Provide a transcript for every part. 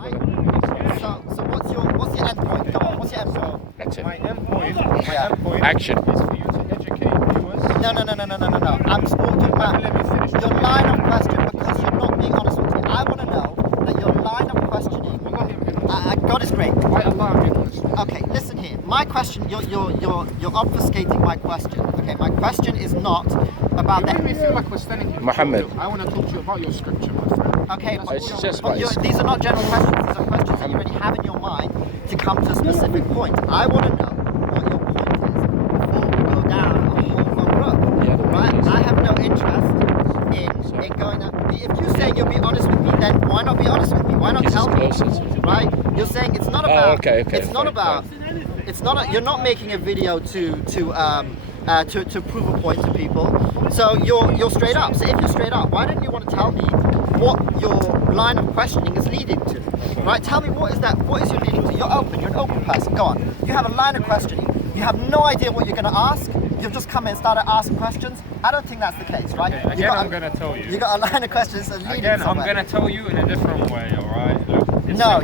So what's your end point? Come on, what's your end point? That's it. My end point Action. is for you to educate viewers. No. I'm talking about Let me finish. your line of question because you're not being honest with me. I want to know that your line of questioning. God is great. Why Allah, I'm being honest. Okay, listen here. My question, you're obfuscating my question. Okay, my question is not about You that. make me feel like we're standing here. Muhammad. I want to talk to you about your scripture, my friend. Okay, It's just but these are not general questions. These are questions that you already have in your mind to come to a specific point. I want to know what your point is before we go down a whole long road. Yeah, Right? I have no interest in going up. If you say you'll be honest with me, then why not be honest with me? Why not tell me? Right? You're saying it's not about. Okay, It's not fine, about. It's not. You're not making a video to prove a point to people. So you're straight up. So if you're straight up, why don't you want to tell me what your line of questioning is leading to? Right? Tell me what is that? What is your leading to? You're open. You're an open person. Go on. You have a line of questioning. You have no idea what you're going to ask. You've just come in and started asking questions. I don't think that's the case, right? Okay, again, I'm going to tell you. You got a line of questions that leading Again, somewhere. I'm going to tell you in a different way, alright? No,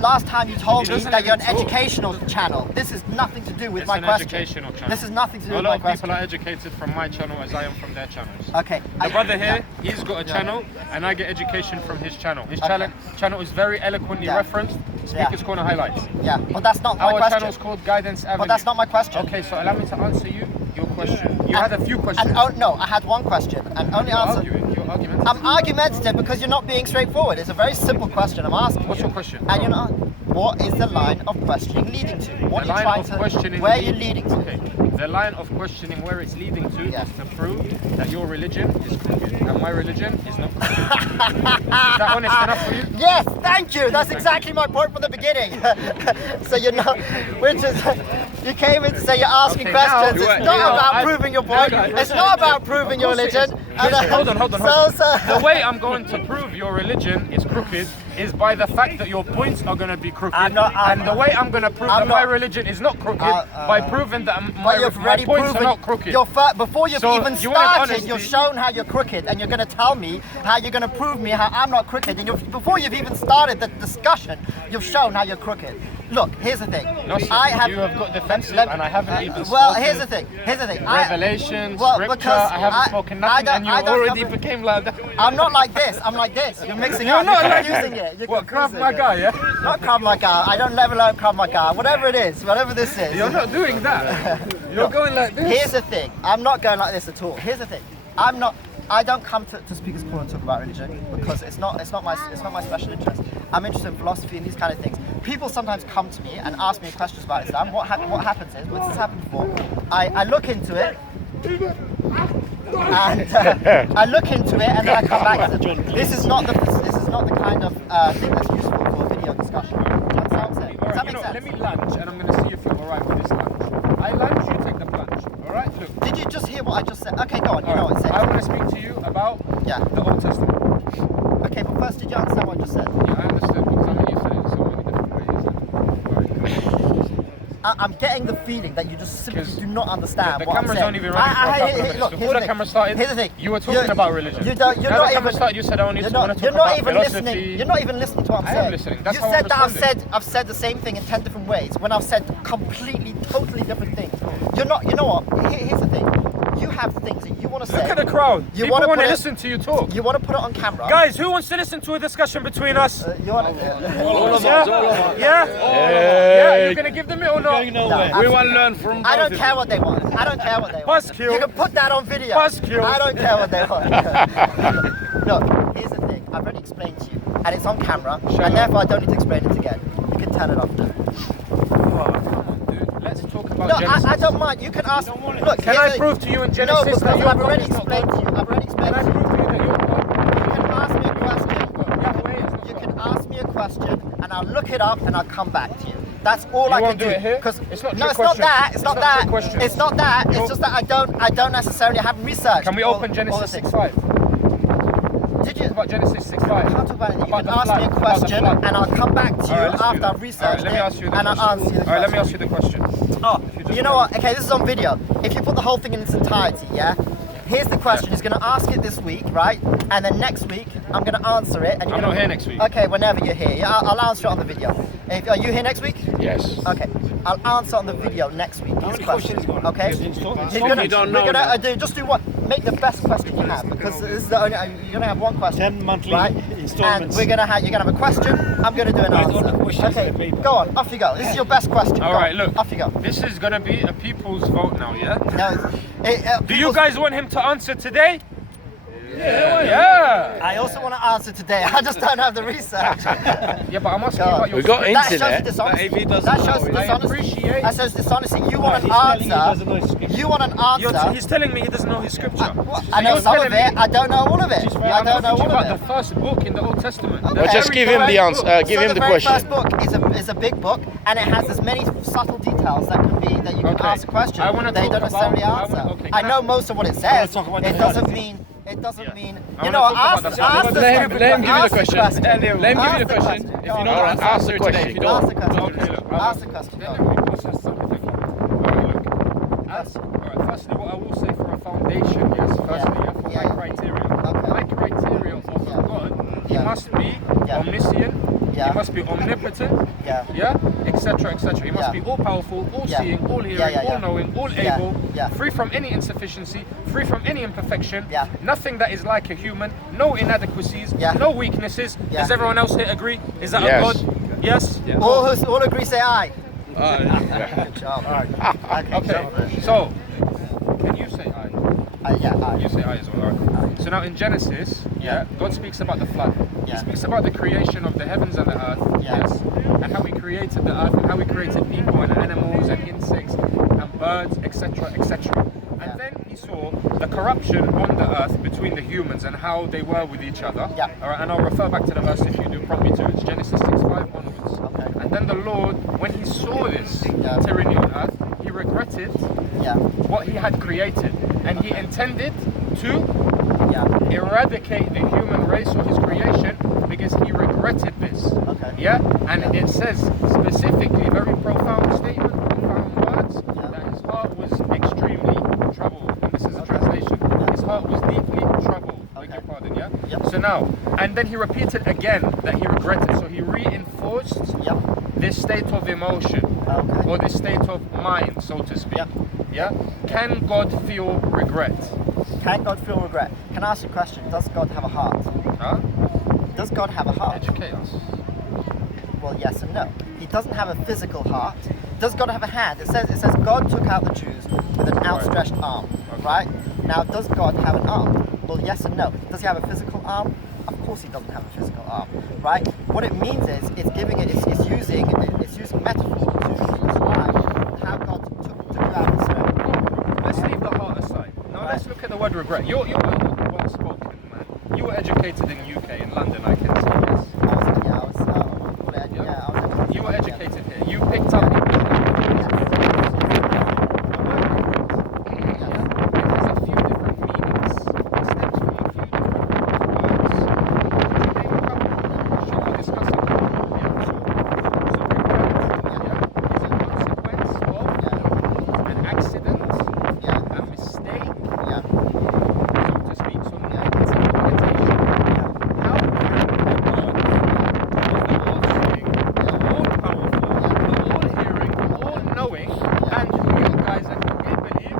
last time you told me doesn't that you're an even talk. educational channel. This is nothing to do with It's my an question. educational channel. This is nothing to do A with lot my of people question. are educated from my channel as I am from their channels. Okay. The brother here, he's got a channel, and I get education from his channel. His channel is very eloquently referenced. Speaker's Corner highlights. Yeah, but that's not my Our question. channel's called Guidance Avenue. But that's not my question. Okay, so allow me to answer you your question. You had a few questions. No, I had one question, and only answer. You're arguing. I'm argumentative because you're not being straightforward. It's a very simple question I'm asking. What's your question? And you're not. What is the line of questioning leading to? What The are you line trying of to? questioning Where are you leading to? Okay. The line of questioning where it's leading to Yeah. is to prove that your religion is crooked and my religion is not crooked. Is that honest enough for you? Yes, thank you. That's exactly my point from the beginning. So you're not, which is, you came in to say you're asking Okay, now- questions. It's not about proving your point. It's not about proving your religion. Hold on. So, The way I'm going to prove your religion is crooked is by the fact that your points are going to be crooked. I'm not- and the way I'm going to prove that my religion is not crooked by proving that my points are not crooked. Before you've So even you want started, honesty? you've shown how you're crooked, and you're going to tell me how you're going to prove me how I'm not crooked. And before you've even started the discussion, you've shown how you're crooked. Look, here's the thing. Nossin, you have got defensive, and I haven't even Well, spoken. here's the thing. Revelations, Well, scripture, because I haven't spoken nothing, and you already come in- became like that. I'm not like this. I'm like this. You're mixing up. not You're like confusing that. it. You're What, Krav confusing Maga, it. yeah? Not Krav Maga. I don't level up Krav Maga. Whatever it is, whatever this is. You're not doing that. You're going like this. Here's the thing. I'm not going like this at all. Here's the thing. I don't come to Speaker's Corner and talk about religion because it's not my special interest. I'm interested in philosophy and these kind of things. People sometimes come to me and ask me questions about Islam. What happens is, this has happened before. I look into it. And I look into it and then I come back to them. This is not the kind of thing that's useful for a video discussion. Does that make sense? Let me lunch, and I'm going to see if you're alright with this lunch. I lunch, you take the plunge. Alright, look. Did you just hear what I just said? Okay, go on. You know what it says. I want to speak to you about the Old Testament. Okay, but first, did you understand what I just said? Yeah, I understood, because I mean, you said it in so many different ways. I'm getting the feeling that you just simply do not understand The what I'm cameras saying. don't even run for a couple of minutes. Look, Before the camera started, here's the thing. you were talking about religion. You're now not the even. camera started, you said I want to talk You're not about even philosophy. listening. You're not even listening to what I'm saying. I am listening. That's you how said I'm that responding. I've said the same thing in 10 different ways when I've said completely, totally different things. You're not. You know what? Here's the thing. You have things that you want to say. Look at the crowd. People want to listen to you talk. You want to put it on camera. Guys, who wants to listen to a discussion between us? You want All of us. Yeah? You're going to give them it or not? No, We want to learn from I don't care what they want. I don't care what they want. Buzzkill. You can put that on video. Buzzkill. I don't care what they want. Look, here's the thing. I've already explained to you, and it's on camera, and therefore I don't need to explain it again. You can turn it off now. Come on, dude. Let's talk about No, Genesis. I don't mind. You can ask. Look, Can I prove to you in Genesis no, because that your I've already God is not explained God? to you. I've already explained Can I to you. prove to you that your God? You can ask me a question. Yahweh is not You God. can ask me a question, and I'll look it up, and I'll come back to you. That's all You I can won't do it here? Because It's not no, your it's question. not that. It's not It's not that. your question. It's not that. It's You're- just that I don't necessarily have research. Can we open Genesis 6:5? Did you? About Genesis I 6:5. can't talk about it. You About can the ask flood, me a about the question, flood. and I'll come back to you Alright, let's do after that. I've researched Let me ask you it, the and I'll question. answer you the question. Alright, let me ask you the question. Oh, you know what? Okay, this is on video. If you put the whole thing in its entirety, yeah, Here's the question. He's going to ask it this week, right? And then next week, I'm going to answer it. And I'm not here next week. Okay, whenever you're here. Yeah, I'll answer it on the video. Are you here next week? Yes. Okay. I'll answer on the video next week. His question. Okay. You don't know. We're gonna just do what? Make the best question you have, because this is the only. You're gonna have one question. 10 monthly right? installments. And you're gonna have a question. I'm gonna do an answer. Okay. Go on. Off you go. This is your best question. All right. Look. Off you go. This is gonna be a people's vote now, yeah? No. Do you guys want him to answer today? Yeah. I also want to answer today. I just don't have the research. Yeah, but I'm asking you about your. We got That shows internet. dishonesty. doesn't That shows know it. I dishonesty. appreciate. That shows dishonesty. You want an he's telling you he answer. doesn't know his scripture. You want an answer. He's telling me he doesn't know his scripture. I know you're some of telling it. me- I don't know all of it. I don't know all about of the it. first book in the Old Testament. Okay. Well, just give him the answer. Give him the The very question. first book is a big book, and it has as many subtle details that you can Okay. ask a question. I wanna They talk don't necessarily about- answer. okay, I can know I- most of what it says. talk about It the doesn't reality. mean. It doesn't mean. I You wanna know, talk ask about the the- ask the Let him give you the ask question. question. Let him give you the Ask the question. question. If Go you on. know the Ask answer the today, question. if you don't. Ask the question. Okay, look. Ask the question. Then Go on. we process something. Alright, firstly, what I will say for a foundation, yes, firstly, for Yeah. my criteria. Okay. My criteria of Yeah. God, he Yeah. must be Yeah. omniscient, Yeah. he must be omnipotent, Yeah. etc., etc. He must Yeah. be all powerful, all Yeah. seeing, all hearing, Yeah, yeah, yeah. all knowing, all Yeah. able, Yeah. free from any insufficiency, free from any imperfection, Yeah. nothing that is like a human, no inadequacies, Yeah. no weaknesses. Yeah. Does everyone else here agree? Is that Yes. a God? Yes? All agree. Say aye. Yeah. Good job. Okay, so can you say aye? Yeah. Aye. You say aye as well. All right. So now in Genesis, God speaks about the flood. Yeah. He speaks about the creation of the heavens and the earth. Yeah. Yes. And how he created the earth and how he created people and animals and insects and birds, etc., etc. And Yeah. then he saw the corruption on the earth between the humans and how they were with each other. Yeah. All right. And I'll refer back to the verse if you do prompt me to. It's Genesis 6:5 onwards. Okay. And then the Lord, when he saw this Yeah. tyranny on earth, he regretted Yeah. what he had created, and he intended to Yeah. eradicate the human race or his creation because he regretted this. Okay. Yeah? And it says specifically, very profound statement, profound words, Yeah. that his heart was extremely troubled. And this is a translation. His heart was deeply troubled. Beg your pardon, yeah? Yep. So now, and then he repeated again that he regretted. So he reinforced Yep. this state of emotion Okay. or this state of mind, so to speak. Yep. Yeah? Can God feel regret? Can God feel regret? Can I ask you a question? Does God have a heart? Huh? Does God have a heart? Educate us. Well, yes and no. He doesn't have a physical heart. Does God have a hand? It says God took out the Jews with an outstretched arm. Right? Now, does God have an arm? Well, yes and no. Does he have a physical arm? Of course he doesn't have a physical arm. Right? What it means is it's using metaphor to describe how God took you out of Israel. Let's leave the heart aside. Now let's look at the word regret. You're a well-spoken man. You were educated in UK, in London, I can see. Yes. You were educated here. You picked up. It has a few different meanings. It stems from a few different words. Name a couple. Should we discuss it? Yeah. So regret, is a consequence of an accident, a mistake, so to speak, so negative connotation. How can God, the all-seeing, the all-powerful, the all-hearing, the all-knowing, and who you guys and who we believe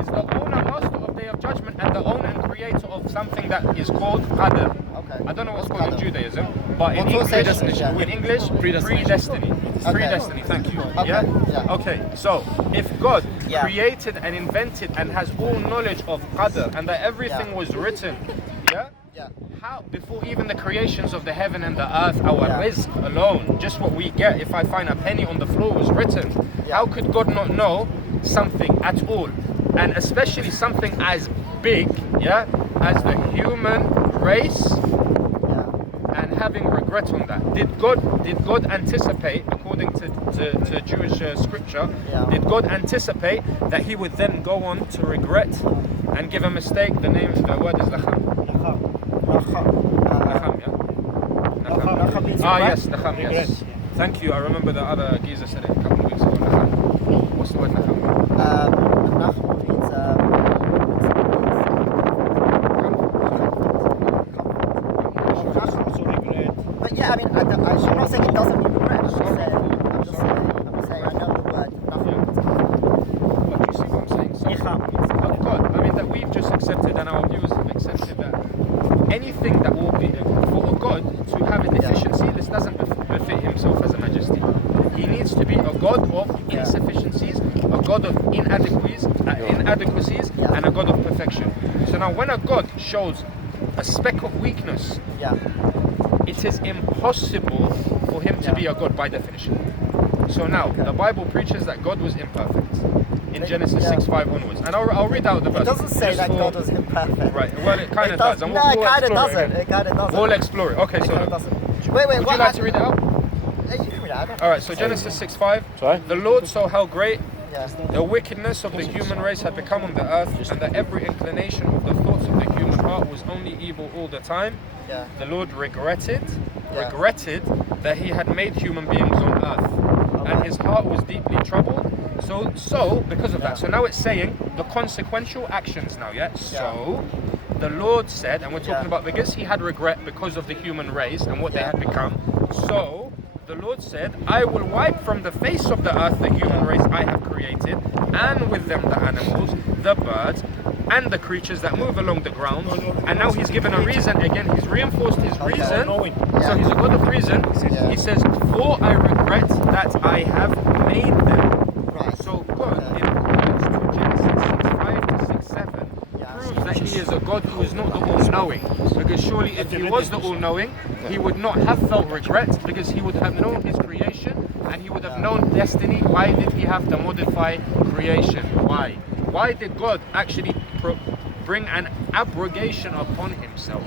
is the owner, master of Day of Judgment, and the owner and creator of something that is called Qadr. Okay. I don't know what's What's called in Qadr? Judaism, but in What's English, predestination? in English, predestiny. Okay. Predestiny, thank you. Okay, Yeah? yeah. Okay, so if God Yeah. created and invented and has all knowledge of Qadr and that everything Yeah. was written, yeah? Yeah. How, before even the creations of the heaven and the earth, our Yeah. rizq alone, just what we get, if I find a penny on the floor was written, Yeah. how could God not know something at all? And especially something as big, yeah, as the human race, and having regret on that. Did God anticipate, according to Jewish scripture, Yeah. did God anticipate that he would then go on to regret and give a mistake? The word is lacham. Lacham, yeah? Lacham means Ah, regret. yes, lacham, yes. Regret. Thank you. I remember the other geezer said it a couple of weeks ago. Lacham. What's the word lacham? I mean, I'm not saying it doesn't need regret. I'm just saying, I know the word nothing. But you see what I'm saying? So, but God, I mean, that we've just accepted and our viewers have accepted that anything that will be for a God to have a deficiency, this doesn't befit himself as a majesty. He needs to be a God of insufficiencies, a God of inadequacies, and a God of perfection. So now, when a God shows a speck of weakness, it is impossible for him to be a God by definition. So now, the Bible preaches that God was imperfect in Genesis 6:5 onwards. And I'll read out the verse. It doesn't say that God was imperfect. Right, well, it kind of does. And No, it kind of doesn't. It kind of doesn't. We'll explore it. Okay, It so kind of doesn't. Wait, would you like to read it out? You can read it out. Alright, so Genesis 6:5. Sorry? The Lord saw how great Yeah. the wickedness of the human race had become on the earth, and that every inclination of the thoughts of the human heart was only evil all the time. Yeah. The Lord regretted Yeah. that he had made human beings on earth, and his heart was deeply troubled. So because of that, so now it's saying the consequential actions now, yeah? So the Lord said, and we're talking about because he had regret because of the human race and what they had become. So the Lord said, I will wipe from the face of the earth the human race I have created, and with them the animals, the birds, and the creatures that move along the ground. And now he's given a reason again, he's reinforced his reason. So he's a God of reason. He says, for I regret that I have made them. Right. So God, in accordance to Genesis 6:5 to 6:7, proves that he is a God who is not the all-knowing. Because surely if he was the all-knowing, he would not have felt regret, because he would have known his creation and he would have known destiny. Why did he have to modify creation? Why? Why did God actually bring an abrogation upon himself?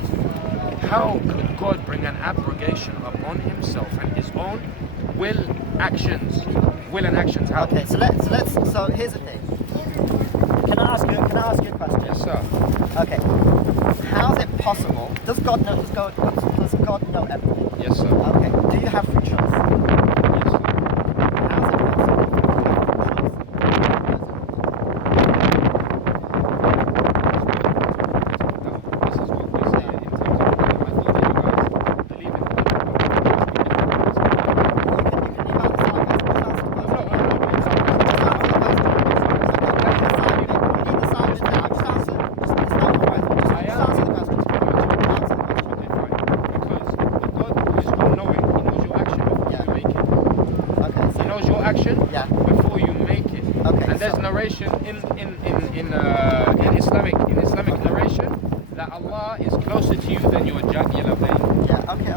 How could God bring an abrogation upon himself and his own will and actions? How? Okay, so here's the thing. Can I ask you a question? Yes, sir. Okay. How is it possible? Does God know everything? Yes, sir. Okay. Do you have free choice? Yes, sir. How is it possible to have free choice? This is what we say in terms of, I thought that you guys believe in Yeah. before you make it. Okay, And there's so- narration in Islamic narration that Allah is closer to you than your jugular vein. Yeah. Okay.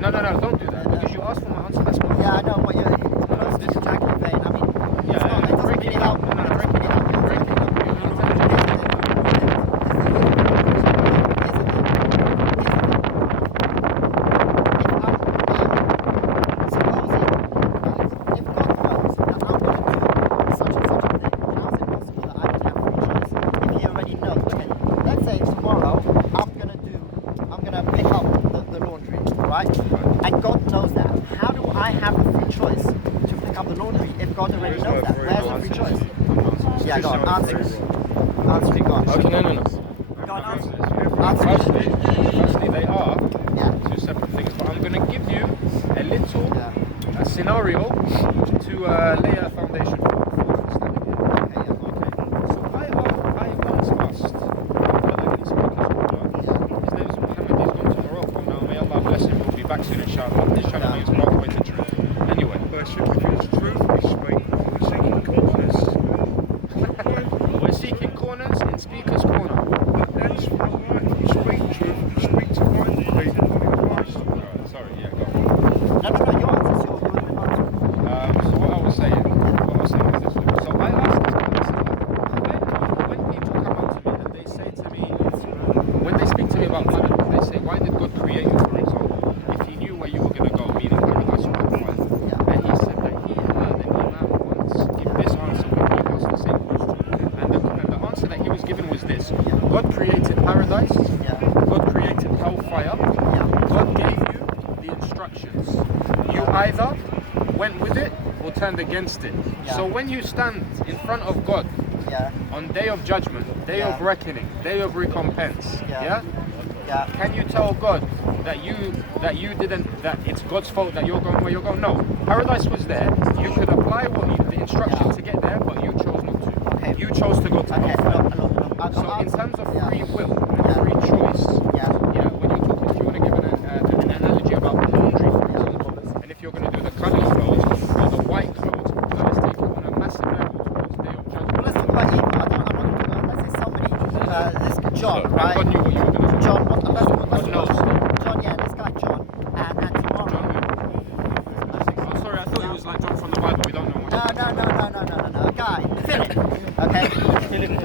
No, don't do that, because you asked for my answer. That's fine. Yeah, I know, but you're this is jagged vein. I mean, it's not, it doesn't break really it help. down. No, break it down. Break it down. And God knows that. How do I have the free choice to pick up the laundry if God already knows that? Where's the free choice? Yeah, go on, answer it. Answer it, go on. Okay, no. Go on, answer it. Firstly, they are Yeah. two separate things, but I'm going to give you a little Yeah. scenario to lay a foundation for understanding it. Okay, yeah. So I once asked brother in speakers, his name is Hamid, he's gone to Morocco now, may Allah bless him, he'll be back soon inshallah. Inshallah, he's pathway to truth. Anyway, But if it's truth we speak, we're seeking corners. we're seeking corners in Speaker's Corner. But that's right. You speak truth, you speak to find the leader, not your voice. Sorry, yeah, go on. No, your answer's your answer. So what I was saying is this. So I asked this question, when people come up to me and they say to me, when they speak to me about money, they say, why did God create you, for example, if he knew where you were going to go, meaning paradise or hellfire? And he said that he heard an imam once give this answer when he asked the same question. And the answer that he was given was this: God created paradise, God created hellfire, God gave you the instructions. You either went with it or turned against it. So when you stand in front of God Yeah. on day of judgment, day of reckoning, day of recompense, Yeah. Can you tell God that it's God's fault that you're going where you're going? No. Paradise was there. You could apply the instruction to get there, but you chose not to. Okay. You chose to go to Okay. hellfire. Look. So in terms of Yeah. free will and free choice, Yeah. when you talk, if you want to give an analogy about laundry, for example, and if you're going to do the colour clothes or the white clothes, now let's take it on a massive level towards the day of Well, judgment. let's talk about evil. I'm not talking about, let's say somebody, this John, And right? God knew what you were going to do. John, let's God knows. John, yeah, this guy John, and tomorrow. John who? Oh, sorry, I thought it was like John from the Bible. We don't know much. No, guy, Philip. Okay.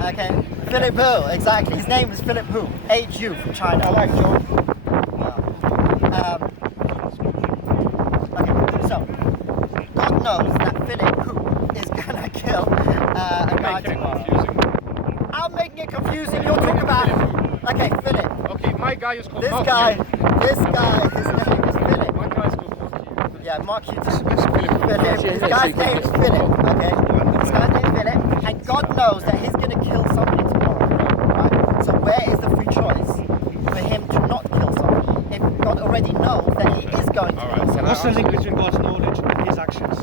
Okay. Philip who? Exactly. His name is Philip who? H.U. from China. I like John. Okay. So, God knows that Philip who is gonna kill a guy Making it tomorrow. confusing. I'm making it confusing. You're talking about. Okay, Philip. Okay, my guy is called This Mark. guy. His name is Philip. My guy's called Mark. Yeah, Mark you just. It's Philip. Philip. This guy's name is Philip. Okay. This guy's name is Philip, and God knows that he's gonna kill somebody tomorrow. Right? So where is the free choice for him to not kill somebody if God already knows that he is going to kill somebody? What's the link between God's knowledge and his actions?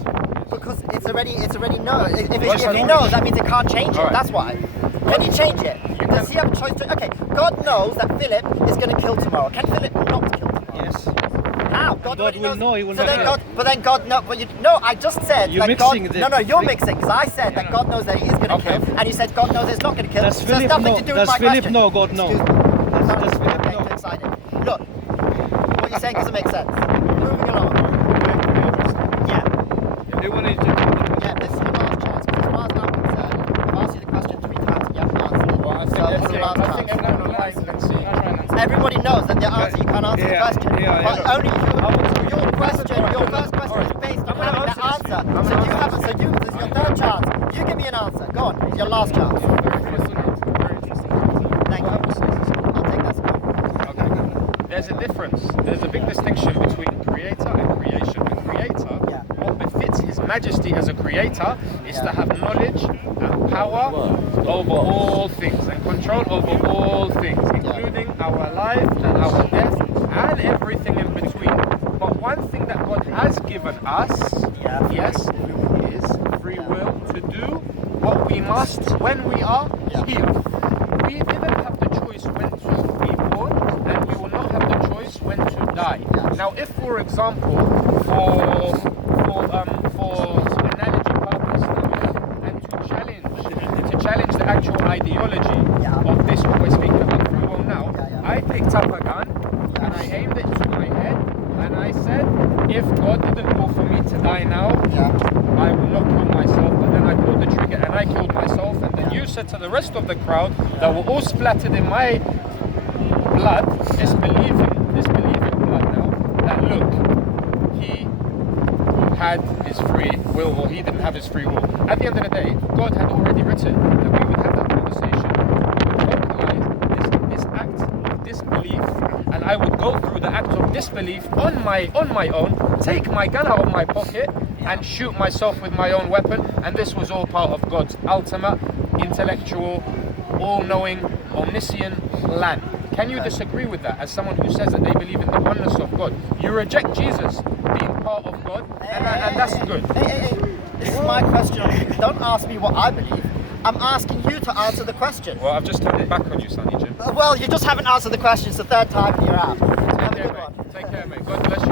Because it's already known. If he knows, that means it can't change it. Alright. That's why. Can he change it? Does he have a choice to? Okay, God knows that Philip is going to kill tomorrow. Can Philip not kill tomorrow? Yes. How? God already will knows. know, he will so not then know. God, but then God knows. No, I just said You're that God. mixing the No, you're thing. mixing because I said that God knows that he is going to Okay. kill, and you said God knows he's not going to kill. Does So it's Philip nothing know? to do with Does my Philip question. know God know? Excuse me. Does Philip Okay, know? too excited. Look, what you're saying doesn't make sense. Moving along. Yeah. Yeah, this is your last chance because as far as I'm concerned, I've asked you the question 3 times and you haven't answered it. Well, I So this is your last think chance. everyone online can see. Everybody knows that the answer you can't answer the question. But only your first question is based on having the answer. So you have this is your third chance. You give me an answer. Go on, it's your last chance. Thank you. I'll take that score. There's a difference. There's a big distinction between creator and creation. The creator, Yeah. what befits his majesty as a creator is to have knowledge and power over all things and control over all things, including our life and our death and everything in between. But one thing that God has given us, yes, is free will to do what we must when we are here. We didn't have the choice when to be born, and we will not have the choice when to die. Now, if, for example, for analogy purpose, and to challenge the actual ideology of this, what we're speaking about free will now, I picked up a gun and I aimed it to my head, and I said, if God didn't will for me to die now, I will not kill myself. But then I pulled the trigger and I killed myself. And then you said to the rest of the crowd that were all splattered in my blood, disbelieving blood now, that look, he had his free will or he didn't have his free will. At the end of the day, God had already written that we would have that conversation. We would vocalize this act of disbelief, and I would go through the act of disbelief on my own, take my gun out of my pocket and shoot myself with my own weapon, and this was all part of God's ultimate, intellectual, all-knowing, omniscient plan. Can you disagree with that as someone who says that they believe in the oneness of God? You reject Jesus being part of God, and that's good. Hey. This is my question. Don't ask me what I believe. I'm asking you to answer the question. Well, I've just turned it back on you, Sonny Jim. Well, you just haven't answered the question. It's the third time and you're out. Have a Take care, good one. mate. Take care, mate. God bless you.